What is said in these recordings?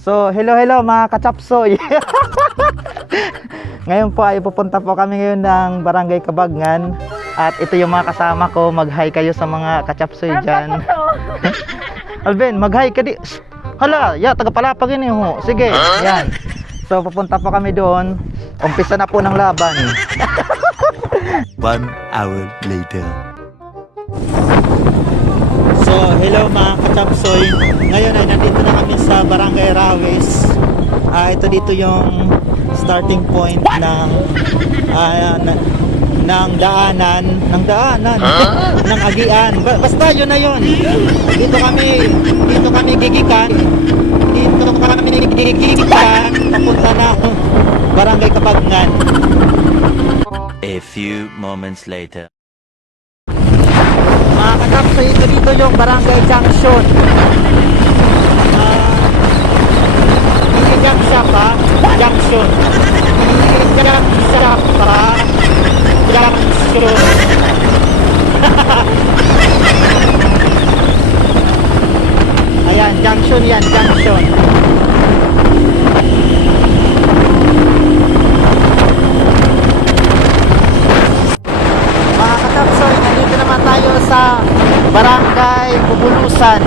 So, hello mga kachapsoy. Ngayon po ay pupunta po kami ngayon ng Barangay Kabagnan. At ito yung mga kasama ko. Mag-hi kayo sa mga kachapsoy dyan. Alvin, mag-hi ka di. Hala, tagapalapag yun eh. Sige, yan. So, pupunta po kami doon. Umpisa na po ng laban. 1 hour later. So, hello mga kachapsoy. Ngayon ay nandito na kami sa Barangay Rawis. Ito dito yung starting point ng daanan ng Agian. Basta yun na yun. Dito kami gigikan. Papunta na Barangay Kabagnan. A few moments later. Mga katapsoy, ito dito yung Barangay Junction. Junction pa, Junction. Junction pa, Junction. Ayan, Junction yan, Junction. Mga katapsoy, nandito naman tayo sa Barangay Bubulusan.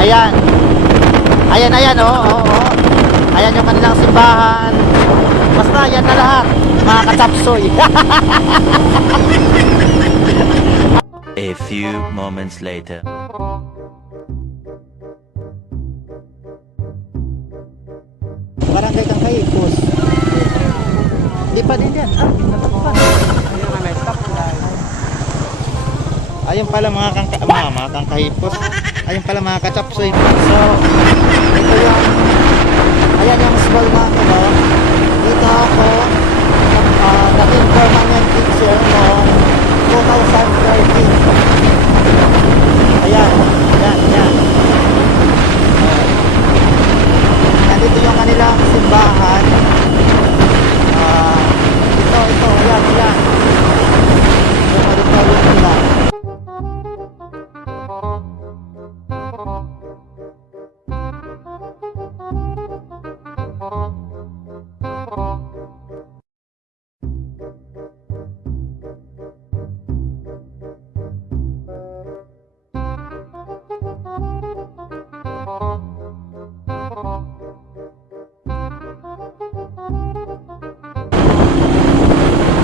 Ayan. Ayan, oh. Ayan yung kanilang simbahan. Basta yan na lahat, mga katapsoy. A few moments later. Barangay Kangkahipos. Di pa din yan. Natakpan. Ayun pala mga kangkahipos. Ayun pala mga kachapsoy. So, ito yung ayan yung small mountain, no? Dito ako naging permanent teacher noong 2013. Ayan. Nandito yung kanilang simbahan. Ito, ayan. Yung auditorium nila.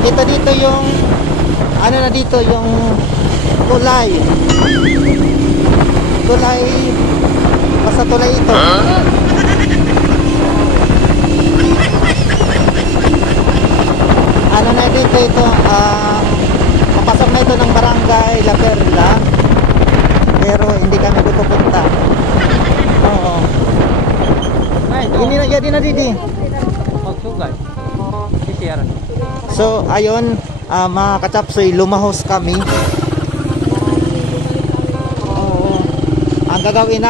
Ito dito yung yung tulay. Basta tulay ito. Ano na dito ito, papasok na ito ng Barangay La Perla. Pero hindi kami pupunta. Oo. Hindi na didi. Magsugay. Sisiyaran. So, ayun, mga kachapsoy, lumahos kami. Oo. Ang gagawin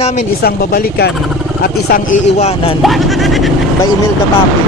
namin isang babalikan at isang iiwanan. By Imelda Papi.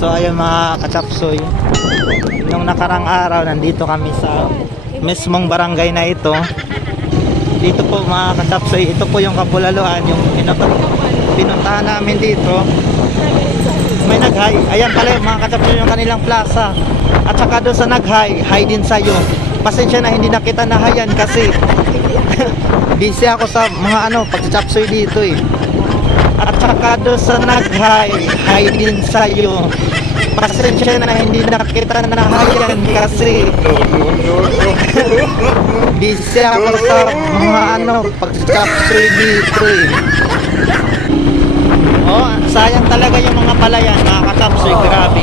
So ayun mga kachapsoy, nung nakarang araw nandito kami sa mismong barangay na ito. Dito po mga kachapsoy, ito po yung Kapulaluan, yung pinuntahan namin dito, may nag-hi. Ayan pala yung mga ka-chapsoy yung kanilang plaza. At saka doon sa nag-hi, hi din sa'yo. Pasensya na hindi na kita nahayan kasi busy ako sa mga pag-chapsoy dito eh. At saka doon sa nag-hi, hi din sa'yo. Pasensya na hindi na kita nahayan kasi busy ako sa mga pag-chapsoy dito eh. Oh, sayang talaga yung mga palayan, mga ka-chapsoy, grabe.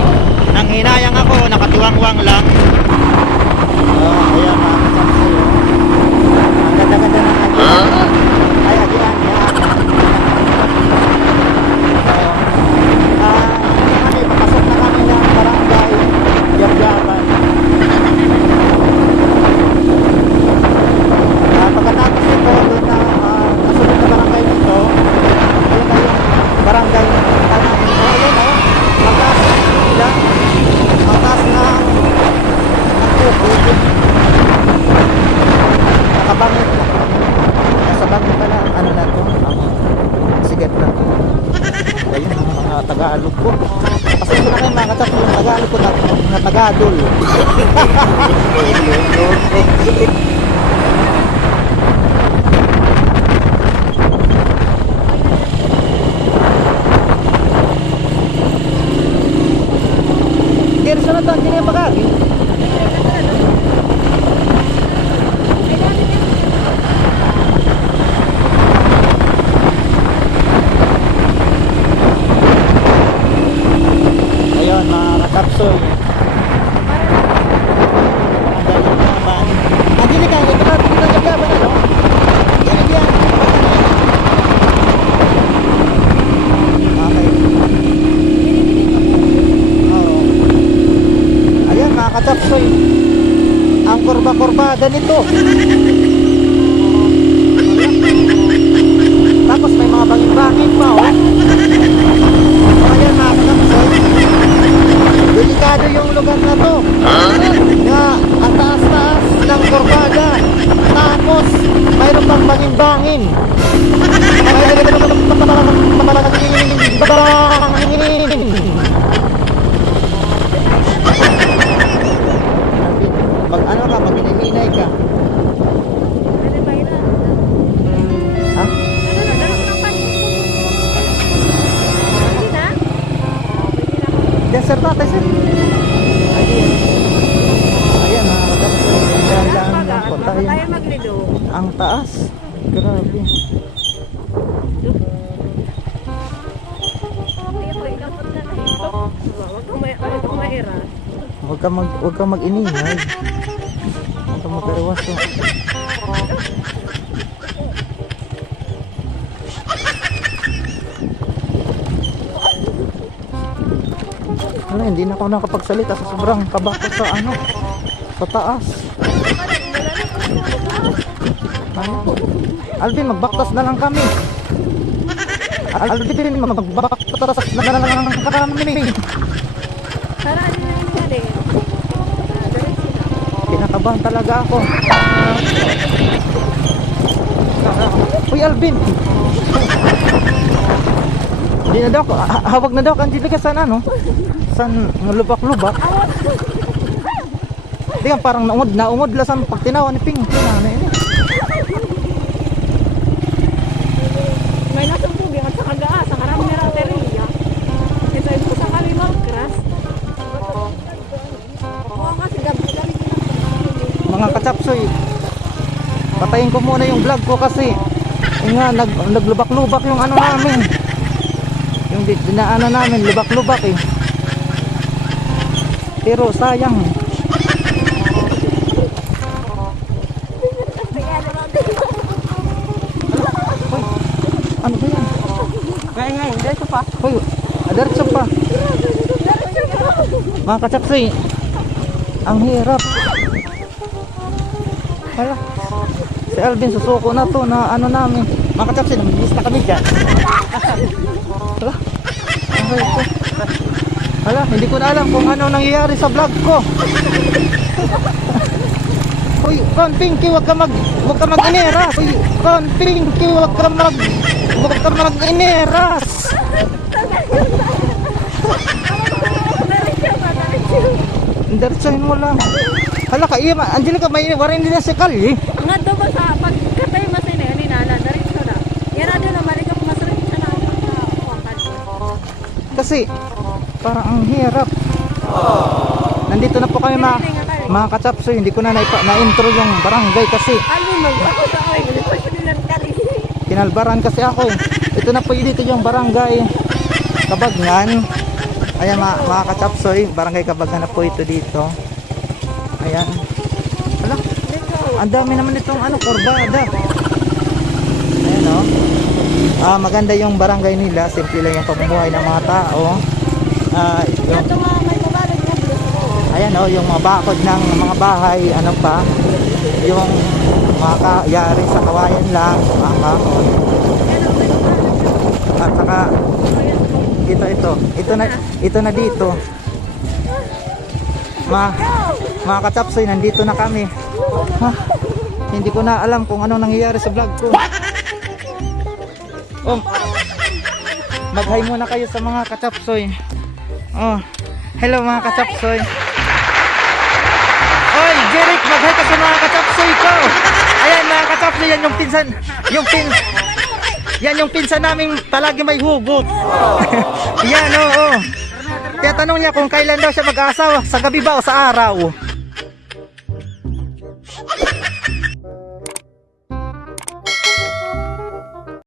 Nang hinayang ako, nakatiwangwang lang. Oh, ayan mga ka-chapsoy. Ang ganda-ganda ng agian. Ay, agian, yan. Kami, papasok na kami ng barangay Yabyaban. Pagkatapos ito, doon na kasunod na barangay nito, ayun na yung barangay Tanay. Ayun na, mataas nila, mataas na nagpupulip. Nakabangit na. Nasa bangit pala, na to, ang sigat na. Ayun ang mga Tagalog ko. Pasensya na kayo mga ka-chapsoy, yung Tagalog ko na Tagadol. Kira sunod ang hindi magagi. Ayun mga ka-chapsoy. Ang galing naman. Andili ka, ito na Yabyaban ano? Galing yan. Okay. Oo. Ayan mga ka-chapsoy, ang kurba-kurbada nito. Tapos may mga bangin-bangin pa oh. So ayan mga ka-chapsoy, delikado yung lugar na to. Nga ang taas-taas ng kurbada. Tapos mayroon pang bangin-bangin. Pag pag hinahinay ka. Ha? Diyan sir natin sir. Ayan mga ka-chapsoy, dahan-dahan lang po tayo. Ang taas. Grabe. Huwag kang mag-iningay. Huwag kang mag-ariwaso. Hindi na ako nakapagsalita sa sobrang kaba ko sa sa taas. Alvin, magbaktas na lang kami. Alvin, magbaktas na lang kami. Kinakabahan talaga ako. Uy, Alvin. Hindi na daw ako. Hawag na daw ako. Angelica, saan Saan lubak-lubak. Hindi nga parang naungod lang sa pagtinawa ni Ping. May nasumpugi at sa kagaa, sa karami na rateriya. Ito ito sa kalimang kras. Oo nga, si Gabi Mga ka-chapsoy, patayin ko muna yung vlog ko kasi naglubak-lubak yung namin. Yung dinaanan namin, lubak-lubak eh. Pero sayang. Hoy, ano ba yan? Ngay, dito pa. Hoy, diretso pa. Mga ka-chapsoy, ang hirap. Hala, si Alvin susuko na to na namin. Mga ka-chapsoy, namilis na kami dyan. Hala, okay ito. Hala, hindi ko na alam kung ano nangyayari sa vlog ko. Uy, Kon Pinky, wag ka mag-inera. Uy, Kon Pinky, wag ka Bakit ka naman nag-ineras? Diretsahin mo lang. Hala ka, iya, Angelica, may warin din na si Kali. Nga daw ba sa pagkatay masin eh, ninala, daritso na. Yan natin na, mali ka pumasarap siya na Kasi, parang ang hirap. Nandito na po kami mga kachapsoy. Hindi ko na na-intro yung barangay kasi Alvin, mag-ako sa oy, hindi pa siya nilang kali. kinalbaran kasi ako eh. Ito na po dito yung barangay Kabagnan. Ayan mga kachapsoy, barangay Kabagnan na po ito dito. Ayan. Hala, ang dami naman itong kurbada. Ayan o. Maganda yung barangay nila. Simple lang yung pamumuhay ng mga tao. Yung, Ito nga, may mabalog na blue ko. ayan o, yung mga bakod ng mga bahay, ano pa, yung mga kayari sa kawayan lang, mga bakod. At saka, ito na dito. Mga kachapsoy, nandito na kami. Ha, hindi ko na alam kung anong nangyayari sa vlog ko. Oh, mag-hi muna kayo sa mga kachapsoy. Oh, hello mga kachapsoy. Oy, Jeric, mag-hi ka sa mga kachapsoy ko. Ayan mga kachapsoy, yan yung pinsan naming palagi may hugot. Yan, oo. Kaya tanong niya kung kailan daw siya mag-asawa, sa gabi ba o sa araw?